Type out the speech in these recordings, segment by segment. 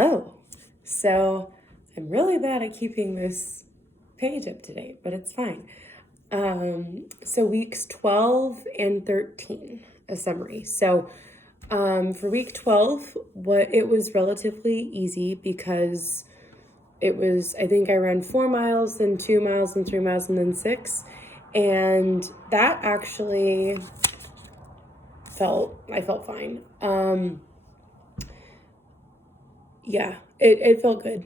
Hello. So I'm really bad at keeping this page up to date, but it's fine. So weeks 12 and 13, a summary. So for week 12, it was relatively easy because it was, I think I ran 4 miles, then 2 miles, then 3 miles, and then 6. And that actually I felt fine. Yeah, it felt good.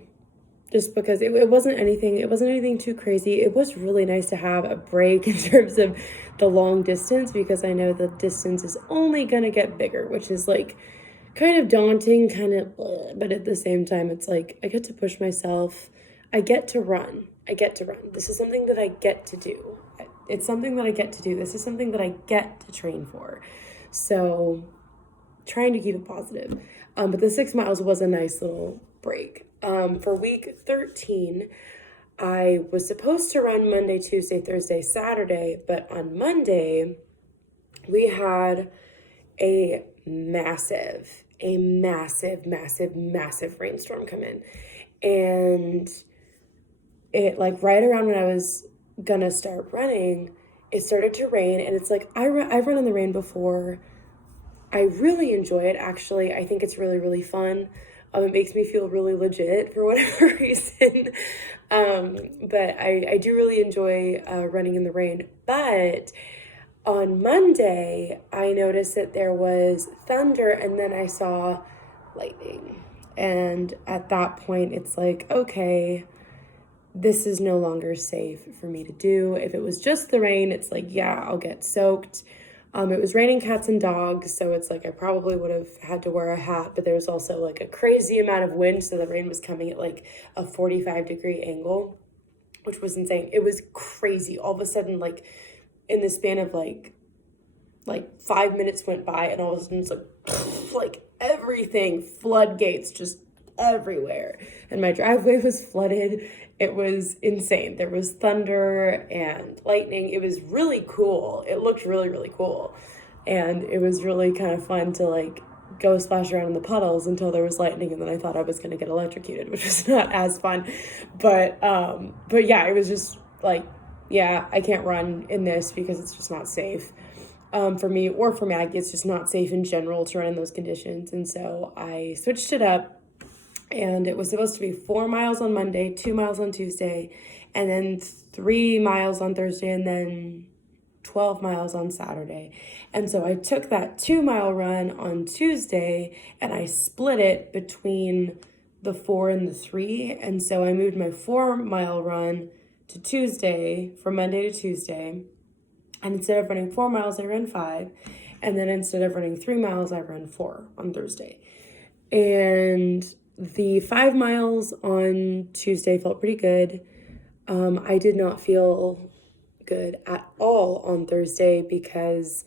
Just because it wasn't anything too crazy. It was really nice to have a break in terms of the long distance, because I know the distance is only gonna get bigger, which is like kind of daunting, kind of bleh, but at the same time it's like I get to push myself. I get to run. This is something that I get to do. It's something that I get to do. This is something that I get to train for. So trying to keep it positive. But the 6 miles was a nice little break. For week 13, I was supposed to run Monday, Tuesday, Thursday, Saturday, but on Monday, we had a massive rainstorm come in. And it, like, right around when I was gonna start running, it started to rain, and it's like, I've run in the rain before. I really enjoy it, actually. I think it's really, really fun. It makes me feel really legit for whatever reason. But I do really enjoy running in the rain. But on Monday, I noticed that there was thunder, and then I saw lightning. And at that point, it's like, okay, this is no longer safe for me to do. If it was just the rain, it's like, yeah, I'll get soaked. It was raining cats and dogs, so it's like I probably would have had to wear a hat, but there was also like a crazy amount of wind, so the rain was coming at like a 45-degree angle, which was insane. It was crazy. All of a sudden, like in the span of like 5 minutes went by, and all of a sudden it's like everything, floodgates just everywhere, and my driveway was flooded. It was insane. There was thunder and lightning. It was really cool. It looked really, really cool. And it was really kind of fun to like go splash around in the puddles until there was lightning, and then I thought I was going to get electrocuted, which was not as fun. But yeah, it was just like, yeah, I can't run in this because it's just not safe. For me or for Maggie, it's just not safe in general to run in those conditions. And so I switched it up. And it was supposed to be 4 miles on Monday, 2 miles on Tuesday, and then 3 miles on Thursday, and then 12 miles on Saturday. And so I took that 2-mile run on Tuesday and I split it between the 4 and the 3. And so I moved my 4-mile run to Tuesday, from Monday to Tuesday. And instead of running 4 miles, I ran 5. And then instead of running 3 miles, I ran 4 on Thursday. And the 5 miles on Tuesday felt pretty good. I did not feel good at all on Thursday because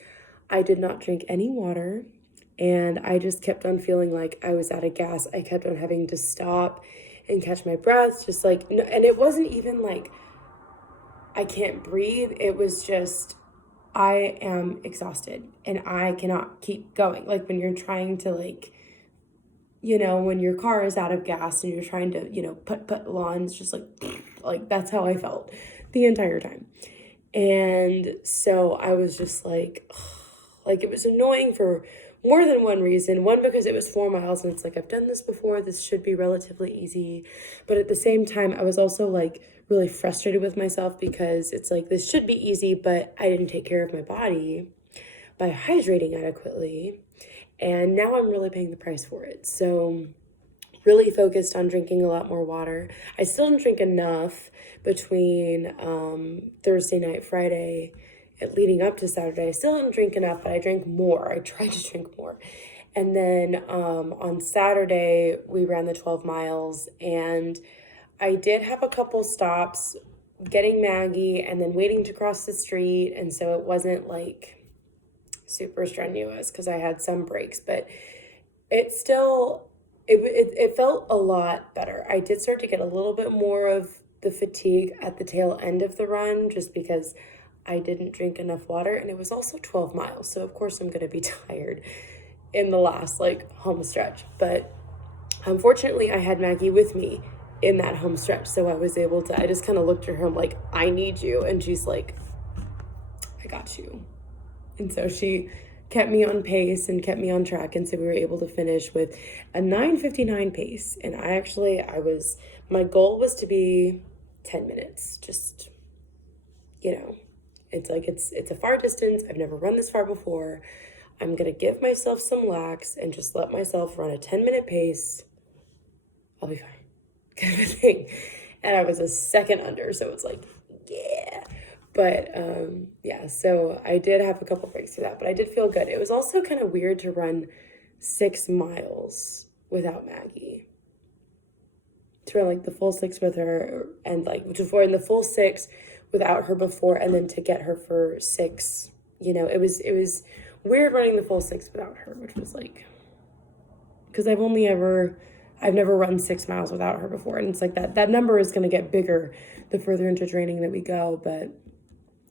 I did not drink any water, and I just kept on feeling like I was out of gas. I kept on having to stop and catch my breath, just like, and it wasn't even like I can't breathe. It was just, I am exhausted and I cannot keep going. Like when you're trying to like, when your car is out of gas and you're trying to, put lawns, just like that's how I felt the entire time. And so I was just like it was annoying for more than one reason. One, because it was 4 miles and it's like, I've done this before, this should be relatively easy. But at the same time, I was also like really frustrated with myself because it's like, this should be easy, but I didn't take care of my body by hydrating adequately. And now I'm really paying the price for it. So really focused on drinking a lot more water. I still didn't drink enough between Thursday night, Friday, leading up to Saturday. I still didn't drink enough, but I drank more. I tried to drink more. And then on Saturday, we ran the 12 miles. And I did have a couple stops getting Maggie and then waiting to cross the street. And so it wasn't like super strenuous because I had some breaks, but it still, it felt a lot better. I did start to get a little bit more of the fatigue at the tail end of the run just because I didn't drink enough water, and it was also 12 miles. So of course I'm going to be tired in the last home stretch, but Unfortunately, I had Maggie with me in that home stretch, so I just kind of looked at her, I'm like, I need you. And she's like, I got you. And so she kept me on pace and kept me on track. And so we were able to finish with a 9:59 pace. And my goal was to be 10 minutes. Just, it's a far distance. I've never run this far before. I'm going to give myself some lax and just let myself run a 10-minute pace. I'll be fine. Kind of a thing. And I was a second under. So it's like, yeah. But yeah, so I did have a couple breaks through that, but I did feel good. It was also kind of weird to run 6 miles without Maggie. To run like the full 6 with her, and like before in the full 6 without her before, and then to get her for 6, it was weird running the full 6 without her, which was like, because I've never run 6 miles without her before, and it's like that number is going to get bigger the further into training that we go, but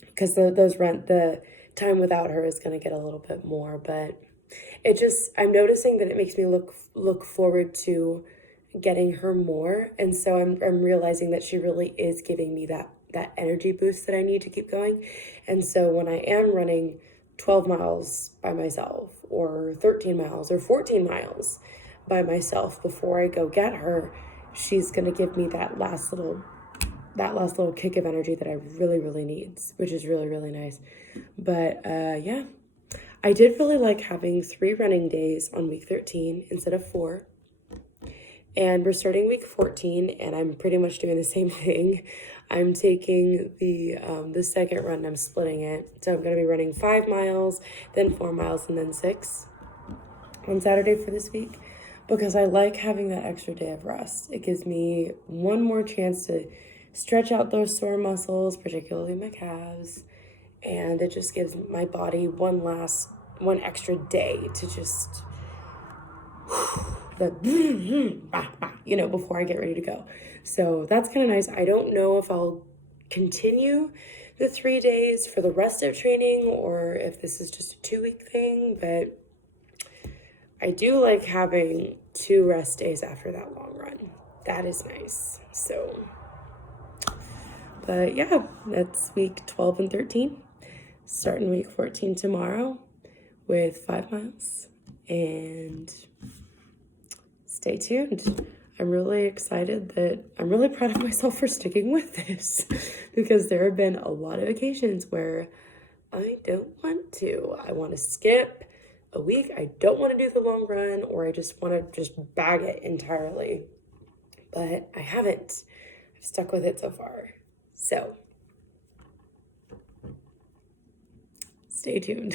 because the time without her is going to get a little bit more, but I'm noticing that it makes me look forward to getting her more, and so I'm realizing that she really is giving me that energy boost that I need to keep going. And so when I am running 12 miles by myself, or 13 miles or 14 miles by myself before I go get her, she's going to give me that last little kick of energy that I really, really need, which is really, really nice. But yeah, I did really like having 3 running days on week 13 instead of 4. And we're starting week 14, and I'm pretty much doing the same thing. I'm taking the second run, I'm splitting it. So I'm going to be running 5 miles, then 4 miles, and then 6 on Saturday for this week, because I like having that extra day of rest. It gives me one more chance to stretch out those sore muscles, particularly my calves, and it just gives my body one extra day to just before I get ready to go. So that's kind of nice. I don't know if I'll continue the 3 days for the rest of training or if this is just a 2-week thing, but I do like having 2 rest days after that long run. That is nice. So, but yeah, that's week 12 and 13. Starting week 14 tomorrow with 5 miles, and stay tuned. I'm really proud of myself for sticking with this because there have been a lot of occasions where I don't want to. I want to skip a week. I don't want to do the long run, or I just want to just bag it entirely. But I haven't. I've stuck with it so far. So stay tuned.